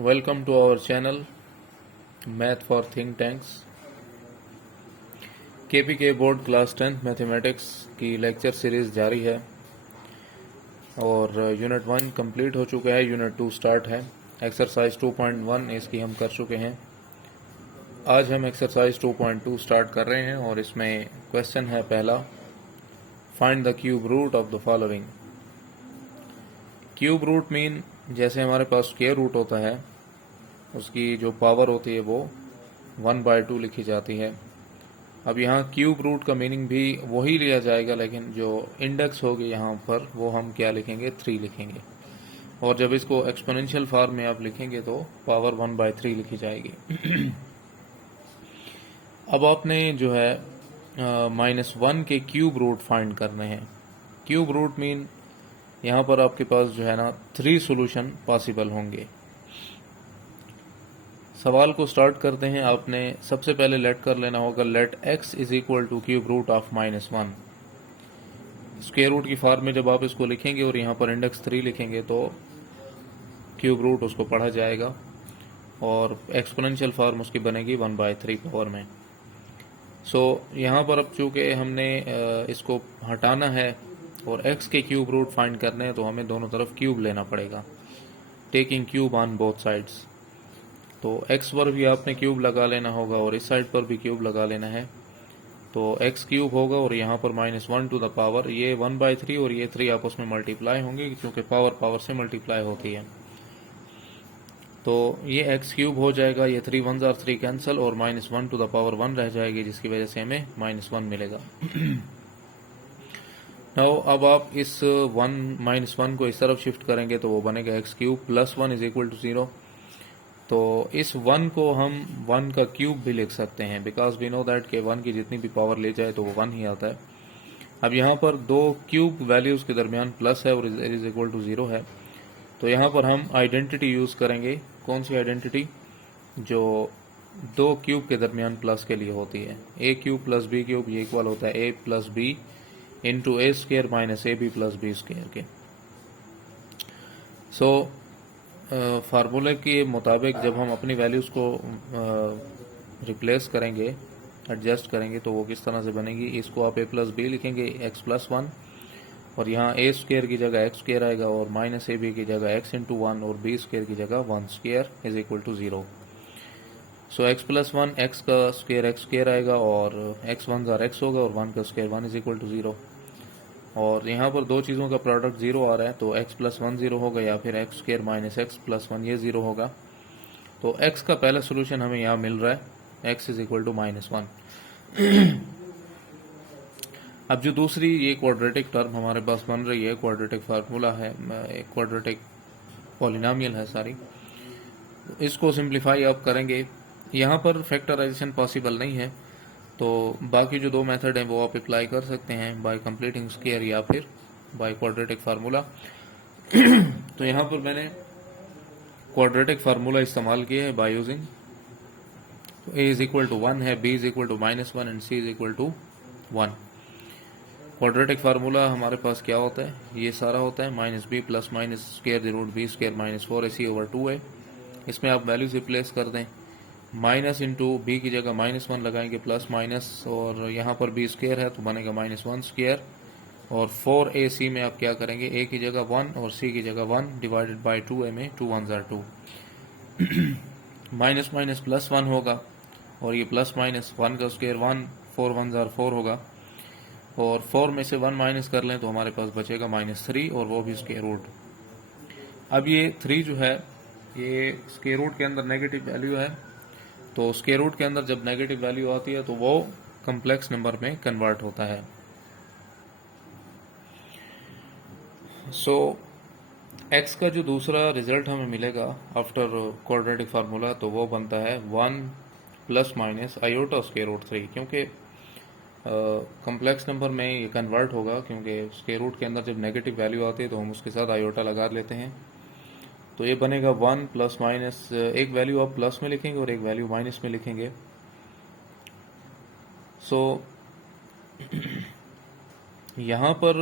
Welcome to our channel math for think tanks. KPK board class 10th mathematics की lecture series जारी है और unit 1 complete हो चुका है। यूनिट 2 स्टार्ट है। एक्सरसाइज 2.1 इसकी हम कर चुके हैं। आज हम एक्सरसाइज 2.2 स्टार्ट कर रहे हैं और इसमें क्वेश्चन है पहला, find the cube root of the following. Cube root mean जैसे हमारे पास स्क्वायर रूट होता है, उसकी जो पावर होती है वो 1/2 लिखी जाती है। अब यहाँ क्यूब रूट का मीनिंग भी वही लिया जाएगा, लेकिन जो इंडेक्स होगी यहाँ पर वो हम क्या लिखेंगे, 3 लिखेंगे। और जब इसको एक्सपोनेंशियल फॉर्म में आप लिखेंगे तो पावर 1/3 लिखी जाएगी। अब आपने जो है -1 के क्यूब रूट फाइंड करने हैं। क्यूब रूट मीन यहाँ पर आपके पास जो है ना 3 सोल्यूशन पॉसिबल होंगे। सवाल को स्टार्ट करते हैं। आपने सबसे पहले लेट कर लेना होगा, let x is equal to cube root of -1। Square root की फॉर्म में जब आप इसको लिखेंगे और यहाँ पर इंडेक्स 3 लिखेंगे तो क्यूब रूट उसको पढ़ा जाएगा और एक्सपोनेंशियल फॉर्म उसकी बनेगी 1/3 पावर में। यहाँ पर अब चूंकि हमने इसको हटाना है और x के क्यूब रूट फाइंड करने हैं तो हमें दोनों तरफ क्यूब लेना पड़ेगा, taking cube on both sides. तो x पर भी आपने क्यूब लगा लेना होगा और इस साइड पर भी क्यूब लगा लेना है। तो x क्यूब होगा और यहाँ पर -1 टू द पावर, ये 1/3 और ये 3 आपस में मल्टीप्लाई होंगे क्योंकि पावर पावर से मल्टीप्लाई होती है। तो ये x क्यूब हो जाएगा, ये 3 1s और 3 कैंसिल और -1 टू द पावर 1 रह जाएगी, जिसकी वजह से हमें -1 मिलेगा। नाउ अब आप इस -1 को इस तरफ शिफ्ट करेंगे तो वो बनेगा x cube plus 1 is equal to 0। तो इस 1 को हम 1 का क्यूब भी लिख सकते हैं, बिकॉज वी नो दैट कि 1 की जितनी भी पावर ले जाए तो वो 1 ही आता है। अब यहाँ पर दो क्यूब वैल्यूज के दरमियान प्लस है और इज इक्वल टू 0 है, तो यहाँ पर हम आइडेंटिटी यूज करेंगे। कौन सी आइडेंटिटी? जो दो क्यूब के दरमियान प्लस के लिए होती है। a cube plus b cube ये इक्वल होता है a plus B into A square minus A B plus B square के। फार्मूले के मुताबिक जब हम अपनी वैल्यूज को रिप्लेस करेंगे, एडजस्ट करेंगे, तो वो किस तरह से बनेगी? इसको आप a प्लस बी लिखेंगे x प्लस 1 और यहाँ a स्क्र की जगह x स्क्र आएगा और माइनस ए बी की जगह x इंटू 1 और b स्क्र की जगह 1 square is equal to 0। So x plus 1 x का स्क्र x स्क्र आएगा और x 1 और x होगा और 1 का स्क्र 1 इज इक्वल टू 0। और यहाँ पर दो चीज़ों का प्रोडक्ट 0 आ रहा है, तो x प्लस 1 0 होगा या फिर x square minus x plus 1 ये 0 होगा। तो x का पहला सोल्यूशन हमें यहाँ मिल रहा है, x इज इक्वल टू -1। अब जो दूसरी ये क्वाड्रेटिक टर्म हमारे पास बन रही है, क्वाड्रेटिक फार्मूला है, एक क्वाड्रेटिक पॉलिनोमियल है सारी, इसको सिंप्लीफाई आप करेंगे। यहाँ पर फैक्टराइजेशन पॉसिबल नहीं है, तो बाकी जो दो मेथड हैं वो आप अप्लाई कर सकते हैं, बाय कंप्लीटिंग स्क्वायर या फिर बाय क्वाड्रेटिक फार्मूला। तो यहाँ पर मैंने क्वाड्रेटिक फार्मूला इस्तेमाल किया है by using a is equal to 1 है, b is equal to -1 and c is equal to 1। Quadratic formula हमारे पास क्या होता है? ये सारा होता है -b plus minus square root b square minus 4ac/2 है। इसमें आप वैल्यूज रिप्लेस कर दें, माइनस इंटू बी की जगह -1 लगाएंगे प्लस माइनस, और यहाँ पर b स्क्वायर है तो बनेगा -1 स्क्वायर, और 4ac में आप क्या करेंगे, a की जगह 1 और c की जगह 1 डिवाइडेड बाई 2a में 2 1s are 2। Minus minus plus 1 होगा और ये प्लस माइनस 1 का स्क्वायर 1, 4 1s are 4 होगा, और 4 में से 1 माइनस कर लें तो हमारे पास बचेगा -3 और वो भी स्क्वायर रूट। अब ये 3 जो है ये स्क्वायर रूट के अंदर नेगेटिव वैल्यू है, तो स्क्वायर रूट के अंदर जब नेगेटिव वैल्यू आती है तो वो कम्प्लेक्स नंबर में कन्वर्ट होता है। x का जो दूसरा रिजल्ट हमें मिलेगा आफ्टर क्वाड्रेटिक फार्मूला, तो वो बनता है 1 plus minus iota square root 3, क्योंकि कम्प्लेक्स नंबर में ये कन्वर्ट होगा, क्योंकि स्क्वायर रूट के अंदर जब नेगेटिव वैल्यू आती है तो हम उसके साथ आयोटा लगा लेते हैं। तो ये बनेगा 1 प्लस माइनस, एक वैल्यू आप प्लस में लिखेंगे और एक वैल्यू माइनस में लिखेंगे। यहाँ पर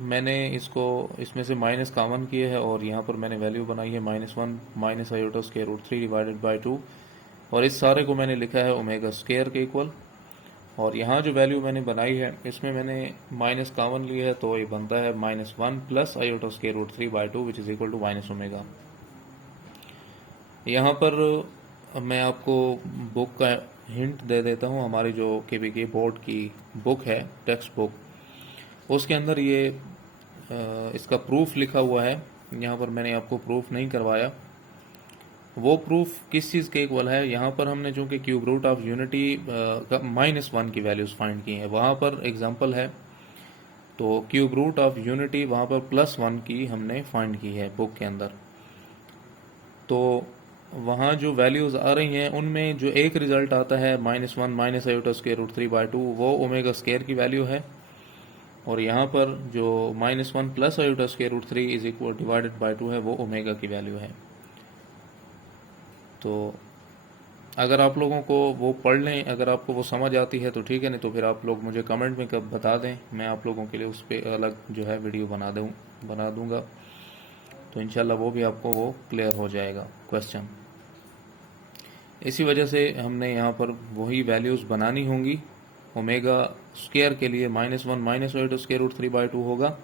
मैंने इसमें से माइनस कॉमन किए है और यहाँ पर मैंने वैल्यू बनाई है -1 minus iota square root 3 divided by 2, और इस सारे को मैंने लिखा है ओमेगा स्क्वायर के इक्वल। और यहाँ जो वैल्यू मैंने बनाई है इसमें मैंने माइनस कॉमन लिया है, तो ये बनता है -1 plus iota square root 3 by 2 which is equal to minus omega. यहाँ पर मैं आपको बुक का हिंट दे देता हूँ। हमारी जो केवीके बोर्ड की बुक है, टेक्स्ट बुक, उसके अंदर ये इसका प्रूफ लिखा हुआ है। यहाँ पर मैंने आपको प्रूफ नहीं करवाया। वो प्रूफ किस चीज़ के इक्वल है, यहाँ पर हमने चूंकि क्यूब रूट ऑफ यूनिटी -1 की वैल्यूज फाइंड की हैं, वहाँ पर एग्जांपल है तो क्यूब रूट ऑफ यूनिटी वहाँ पर +1 की हमने फाइंड की है बुक के अंदर। तो वहाँ जो वैल्यूज आ रही हैं उनमें जो एक रिजल्ट आता है -1 minus iota square root 3 by 2, वो ओमेगा स्क्वायर की वैल्यू है। और यहाँ पर जो -1 plus iota square root 3 is equal divided by 2 है, वो ओमेगा की वैल्यू है। तो अगर आप लोगों को वो पढ़ लें, अगर आपको वो समझ आती है तो ठीक है, नहीं तो फिर आप लोग मुझे कमेंट में कब बता दें, मैं आप लोगों के लिए उस पर अलग जो है वीडियो बना दूंगा, तो इंशाल्लाह वो भी आपको वो क्लियर हो जाएगा क्वेश्चन। इसी वजह से हमने यहाँ पर वही वैल्यूज़ बनानी होंगी। ओमेगा स्क्वायर के लिए -1 minus iota square root 3 by 2 होगा,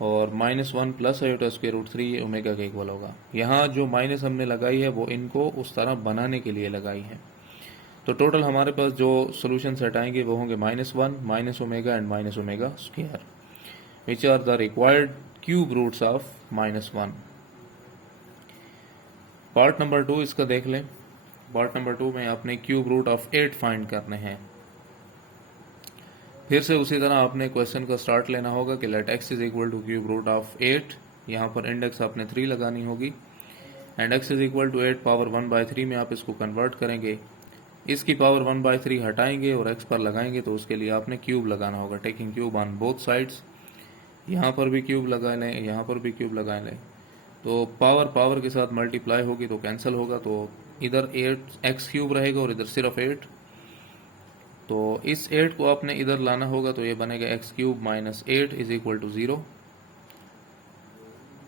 और -1 प्लस आयोटा स्क्वायर रूट 3 ये ओमेगा के इक्वल होगा। यहाँ जो माइनस हमने लगाई है वो इनको उस तरह बनाने के लिए लगाई है। तो टोटल हमारे पास जो सोल्यूशन सेट आएंगे वो होंगे -1 minus omega and minus omega square, which are the required cube roots of -1। Part number 2 इसका देख लें। पार्ट नंबर 2 में आपने क्यूब रूट ऑफ 8 फाइंड करने हैं। फिर से उसी तरह आपने क्वेश्चन का स्टार्ट लेना होगा कि let x is equal to cube root of 8, यहाँ पर इंडेक्स आपने 3 लगानी होगी, and x is equal to 8 power 1/3 में आप इसको कन्वर्ट करेंगे। इसकी पावर 1/3 हटाएंगे और x पर लगाएंगे, तो उसके लिए आपने क्यूब लगाना होगा, taking cube on both sides. यहाँ पर भी क्यूब लगा लें, यहाँ पर भी क्यूब लगा लें, तो पावर के साथ मल्टीप्लाई होगी तो कैंसिल होगा, तो इधर 8x³ रहेगा और इधर सिर्फ 8। तो इस 8 को आपने इधर लाना होगा, तो ये बनेगा x³ minus 8 is equal to 0।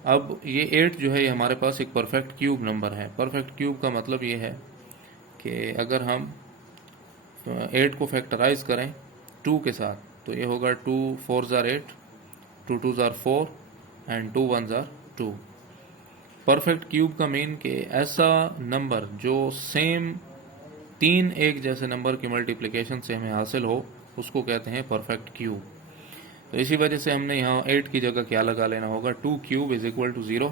अब ये 8 जो है ये हमारे पास एक परफेक्ट क्यूब नंबर है। परफेक्ट क्यूब का मतलब ये है कि अगर हम 8 को फैक्टराइज करें 2 के साथ, तो ये होगा 2 4 ज़ार 8, 2 2 ज़ार 4 एंड 2 1 ज़ार 2। परफेक्ट क्यूब का मीन कि ऐसा नंबर जो सेम 3 एक जैसे नंबर की मल्टीप्लिकेशन से हमें हासिल हो, उसको कहते हैं परफेक्ट क्यूब। तो इसी वजह से हमने यहाँ 8 की जगह क्या लगा लेना होगा, 2³ इज इक्वल टू 0।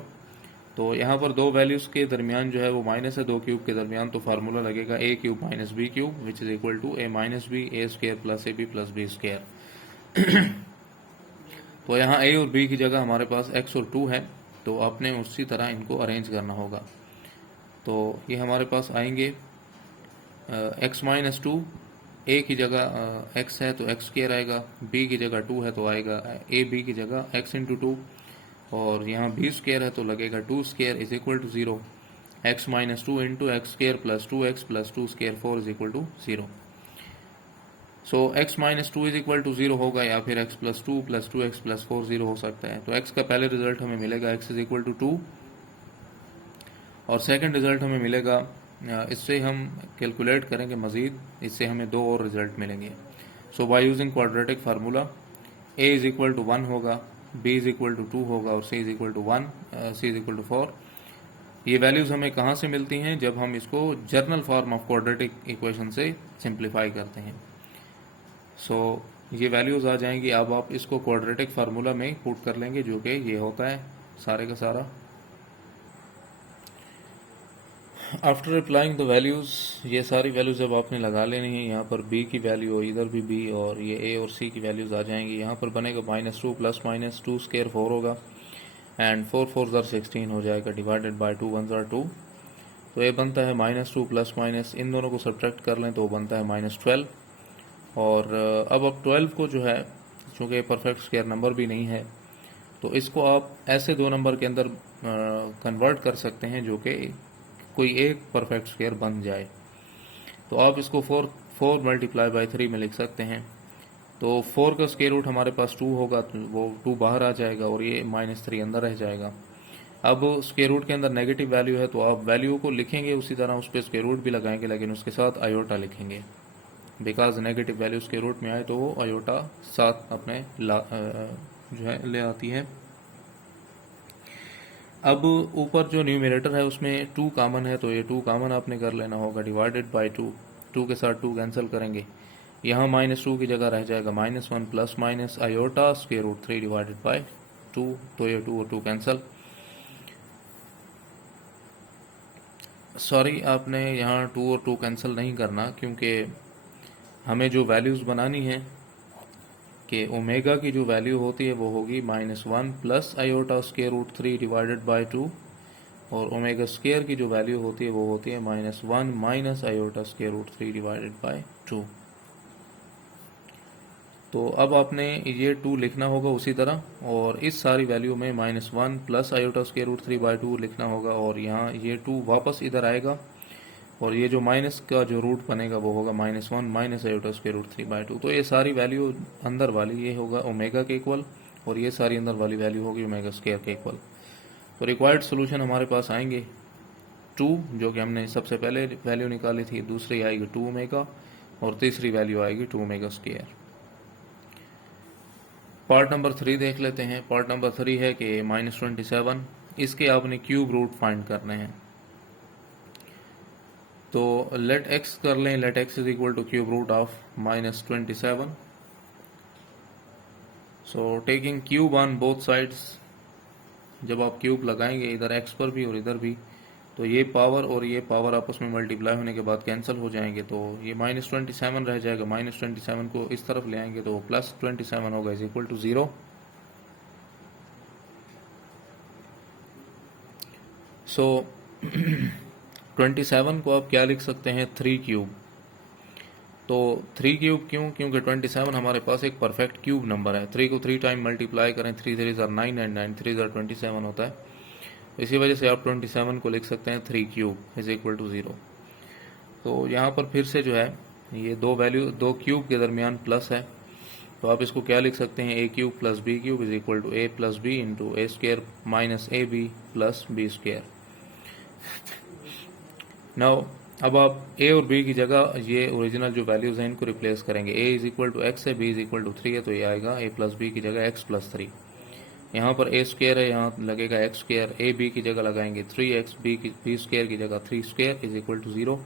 तो यहाँ पर दो वैल्यूज़ के दरमियान जो है वो माइनस है, 2 क्यूब के दरमियान, तो फार्मूला लगेगा a³ minus b³ which is equal to a minus b a square plus ab plus b square. तो यहाँ a और b की जगह हमारे पास x और 2 है, तो आपने उसी तरह इनको अरेंज करना होगा। तो ये हमारे पास आएंगे x माइनस 2, a की जगह x है तो x स्क्वायर आएगा, b की जगह 2 है तो आएगा a b की जगह x इंटू 2, और यहाँ b स्क्वायर है तो लगेगा 2 square is equal to 0, x minus 2 into X square plus 2x plus 2 square 4 is equal to 0। So x minus 2 is equal to 0 होगा, या फिर x plus 2 plus 2x plus 4 0 हो सकता है। तो x का पहले रिजल्ट हमें मिलेगा x इज इक्वल टू 2, और सेकंड रिजल्ट हमें मिलेगा, इससे हम कैलकुलेट करेंगे मज़ीद, इससे हमें 2 और रिजल्ट मिलेंगे। So by using quadratic formula a is equal to 1 होगा, b इज इक्वल टू 2 होगा, और c is equal to 1, c is equal to 4। ये वैल्यूज़ हमें कहाँ से मिलती हैं, जब हम इसको journal form of quadratic equation से सिंप्लीफाई करते हैं। सो ये वैल्यूज़ आ जाएंगी। अब आप इसको क्वाड्रेटिक फार्मूला में पुट कर लेंगे, जो कि ये होता है सारे का सारा। आफ्टर अप्लाइंग द वैल्यूज़, ये सारी वैल्यूज़ जब आपने लगा लेनी है, यहाँ पर b की वैल्यू हो, इधर भी b, और ये a और c की वैल्यूज़ आ जाएंगी। यहाँ पर बनेगा -2 प्लस माइनस 2 स्क्वायर 4 होगा, एंड 4 4 ज़ार 16 हो जाएगा, डिवाइडेड बाय 2 1 ज़ार 2। तो ये बनता है -2 प्लस माइनस, इन दोनों को सब्ट्रैक्ट कर लें तो बनता है -12। और अब 12 को जो है, चूँकि परफेक्ट स्क्वायर नंबर भी नहीं है, तो इसको आप ऐसे दो नंबर के अंदर कन्वर्ट कर सकते हैं जो कि कोई एक परफेक्ट स्क्वायर बन जाए। तो आप इसको 4 मल्टीप्लाई बाई 3 में लिख सकते हैं, तो 4 का स्क्वायर रूट हमारे पास 2 होगा, तो वो 2 बाहर आ जाएगा और ये -3 अंदर रह जाएगा। अब स्क्वायर रूट के अंदर नेगेटिव वैल्यू है, तो आप वैल्यू को लिखेंगे उसी तरह, उस पर स्क्वायर रूट भी लगाएंगे, लेकिन उसके साथ आयोटा लिखेंगे। Because negative value square root में आए तो वो आयोटा साथ अपने जो है ले आती है। अब ऊपर जो न्यूमरेटर है उसमें 2 कॉमन है, तो ये 2 कॉमन आपने कर लेना होगा, डिवाइडेड बाय 2। 2 के साथ 2 कैंसिल करेंगे, यहाँ -2 की जगह रह जाएगा -1 plus minus iota square root 3 divided by 2। तो ये 2 और 2 कैंसिल। सॉरी, आपने यहाँ 2 और 2 कैंसिल नहीं करना, क्योंकि हमें जो वैल्यूज़ बनानी है कि ओमेगा की जो वैल्यू होती है वो होगी -1 plus iota square root 3 divided by 2, और ओमेगा स्क्वायर की जो वैल्यू होती है वो होती है -1 minus iota square root 3 divided by 2। तो अब आपने ये 2 लिखना होगा उसी तरह, और इस सारी वैल्यू में -1 plus iota square root 3 by 2 लिखना होगा, और यहाँ ये 2 वापस इधर आएगा, और ये जो माइनस का जो रूट बनेगा वो होगा -1 minus iota square root 3 by 2। तो ये सारी वैल्यू अंदर वाली ये होगा ओमेगा के इक्वल, और ये सारी अंदर वाली वैल्यू होगी ओमेगा स्क्वायर के इक्वल। तो रिक्वायर्ड सोल्यूशन हमारे पास आएंगे 2, जो कि हमने सबसे पहले वैल्यू निकाली थी, दूसरी आएगी 2 ओमेगा, और तीसरी वैल्यू आएगी 2 ओमेगा स्क्वायर। पार्ट नंबर 3 देख लेते हैं। पार्ट नंबर 3 है कि -27, इसके आपने क्यूब रूट फाइंड करने हैं। तो लेट x कर लें, let x is equal to cube root of -27। So taking cube on both sides, जब आप क्यूब लगाएंगे इधर x पर भी और इधर भी, तो ये पावर और ये पावर आपस में मल्टीप्लाई होने के बाद कैंसिल हो जाएंगे, तो ये -27 रह जाएगा। -27 को इस तरफ ले आएंगे तो +27 होगा, इज इक्वल टू 0। सो 27 को आप क्या लिख सकते हैं, 3 क्यूब। तो 3 क्यूब क्यों, क्योंकि 27 हमारे पास एक परफेक्ट क्यूब नंबर है। 3 को 3 टाइम मल्टीप्लाई करें, 3 3 ज़ार 9 एंड 9 3 ज़ार 27 होता है। इसी वजह से आप 27 को लिख सकते हैं 3 क्यूब इज इक्वल टू 0। तो यहाँ पर फिर से जो है ये दो वैल्यू, दो क्यूब के दरमियान प्लस है, तो आप इसको क्या लिख सकते हैं, a cube plus B cube is equal to a plus B into A square minus A B plus B square. Now अब आप a और b की जगह ये ओरिजिनल जो वैल्यूज हैं इनको रिप्लेस करेंगे। a is equal to X है, b इज इक्वल टू 3 है, तो ये आएगा a प्लस बी की जगह x प्लस 3। यहाँ पर a स्क्वायर है, यहाँ लगेगा x स्क्वायर, a b की जगह लगाएंगे 3x, b स्क्वायर की जगह 3 square is equal to 0।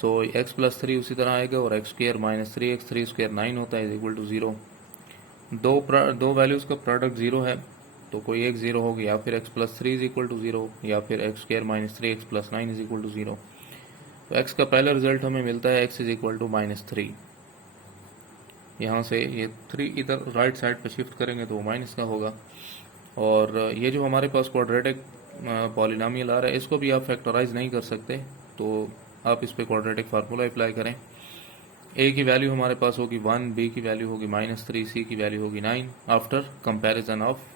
So x plus 3 उसी तरह आएगा, और x square minus 3x, 3 square 9 होता है इज इक्वल टू 0। दो वैल्यूज़ का प्रोडक्ट 0 है, तो कोई एक 0 होगी, या फिर x plus 3 is equal to 0, या फिर x square minus 3x plus 9 is equal to 0। तो x का पहला रिजल्ट हमें मिलता है x इज इक्वल टू -3। यहाँ से ये 3 इधर राइट साइड पे शिफ्ट करेंगे तो वो माइनस का होगा। और ये जो हमारे पास क्वाड्रेटिक पॉलिनॉमियल आ रहा है, इसको भी आप फैक्टराइज नहीं कर सकते, तो आप इस पे क्वाड्रेटिक फार्मूला अप्लाई करें। a की वैल्यू हमारे पास होगी 1, b की वैल्यू होगी -3, c की वैल्यू होगी 9 after comparison of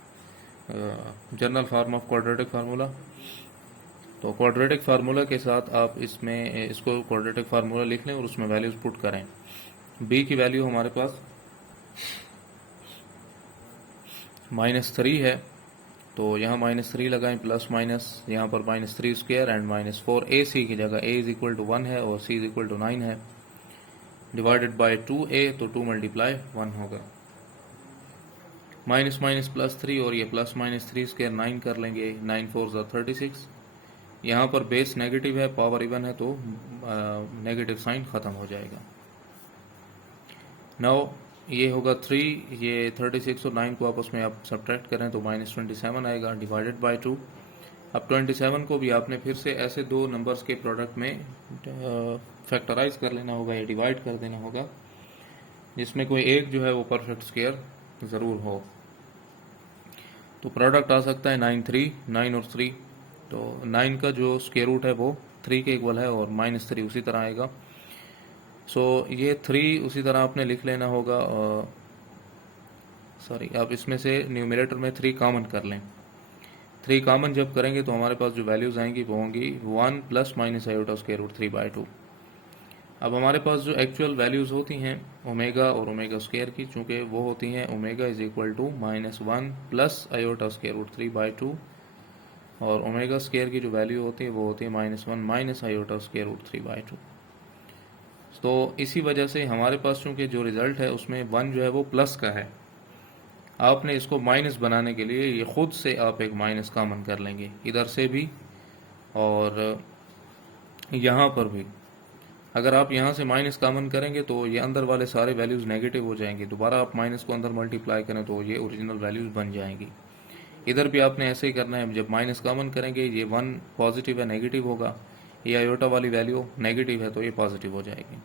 general form of quadratic formula. तो क्वाड्रेटिक फार्मूला के साथ आप इसमें इसको क्वाड्रेटिक फार्मूला लिख लें और उसमें वैल्यूज पुट करें। b की वैल्यू हमारे पास -3 है, तो यहाँ -3 लगाएं, प्लस माइनस यहाँ पर -3 स्क्वायर एंड -4 a c की जगह a इज इक्वल टू 1 है और c इज इक्वल टू 9 है, डिवाइडेड बाय 2a, तो 2 मल्टीप्लाई 1 होगा। माइनस माइनस प्लस 3 और ये प्लस माइनस 3 स्क्वायर 9 कर लेंगे, 9 4 ज़ा 36। यहाँ पर बेस नेगेटिव है, पावर इवन है, तो नेगेटिव साइन ख़त्म हो जाएगा। नाउ ये होगा 3, ये 36 और 9 को आपस में आप सब्ट्रैक्ट करें तो -27 आएगा, डिवाइडेड बाय 2। अब 27 को भी आपने फिर से ऐसे दो नंबर्स के प्रोडक्ट में फैक्टराइज कर लेना होगा या डिवाइड कर देना होगा, जिसमें कोई एक जो है वो परफेक्ट स्क्वायर ज़रूर हो। तो प्रोडक्ट आ सकता है 9 3, 9 और 3। तो 9 का जो स्क्वायर रूट है वो 3 के इक्वल है, और -3 उसी तरह आएगा। सो ये 3 उसी तरह आपने लिख लेना होगा। सॉरी, आप इसमें से न्यूमरेटर में 3 कॉमन कर लें। 3 कॉमन जब करेंगे तो हमारे पास जो वैल्यूज़ आएंगी वो होंगी 1 plus minus iota square root 3 by 2। अब हमारे पास जो एक्चुअल वैल्यूज़ होती हैं ओमेगा और ओमेगा स्क्वायर की, चूँकि वो होती हैं omega is equal to -1 plus iota square root 3/2, और ओमेगा स्क्वायर की जो वैल्यू होती है वो होती है -1 माइनस आयोटा स्क्वायर रूट 3/2। तो इसी वजह से हमारे पास चूँकि जो रिज़ल्ट है उसमें 1 जो है वो प्लस का है, आपने इसको माइनस बनाने के लिए ये ख़ुद से आप एक माइनस कॉमन कर लेंगे, इधर से भी और यहाँ पर भी। अगर आप यहाँ से माइनस कॉमन करेंगे तो ये अंदर वाले सारे वैल्यूज़ नेगेटिव हो जाएंगे, दोबारा आप माइनस को अंदर मल्टीप्लाई करें तो ये ओरिजिनल वैल्यूज़ बन जाएंगी। इधर भी आपने ऐसे ही करना है, जब माइनस कॉमन करेंगे ये 1 पॉजिटिव है नेगेटिव होगा, ये आयोटा वाली वैल्यू नेगेटिव है तो ये पॉजिटिव हो जाएगी।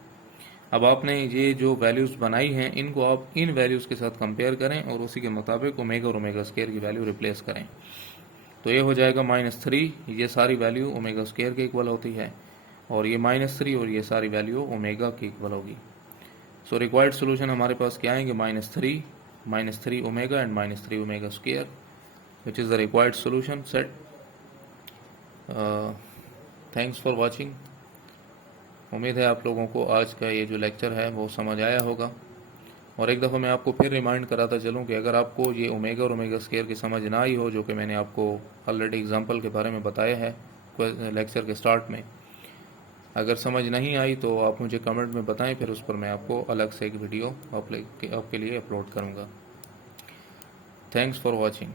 अब आपने ये जो वैल्यूज़ बनाई हैं इनको आप इन वैल्यूज़ के साथ कंपेयर करें और उसी के मुताबिक ओमेगा और ओमेगा स्क्वायर की वैल्यू रिप्लेस करें, तो ये हो जाएगा -3, ये सारी वैल्यू ओमेगा स्क्वायर के इक्वल होती है, और ये -3 और ये सारी वैल्यू ओमेगा की इक्वल होगी। सो रिक्वायर्ड सोल्यूशन हमारे पास क्या आएंगे, -3 omega and -3 omega square, which is the required solution set. Thanks for watching. उम्मीद है आप लोगों को आज का ये जो लेक्चर है वो समझ आया होगा। और एक दफ़ा मैं आपको फिर रिमाइंड कराता चलूँ कि अगर आपको ये ओमेगा और ओमेगा स्क्वायर की समझ ना आई हो, जो कि मैंने आपको ऑलरेडी एग्जांपल के बारे में बताया है लेक्चर के स्टार्ट में, अगर समझ नहीं आई तो आप मुझे कमेंट में बताएं, फिर उस पर मैं आपको अलग से एक वीडियो आपके लिए अपलोड करूँगा। Thanks for watching.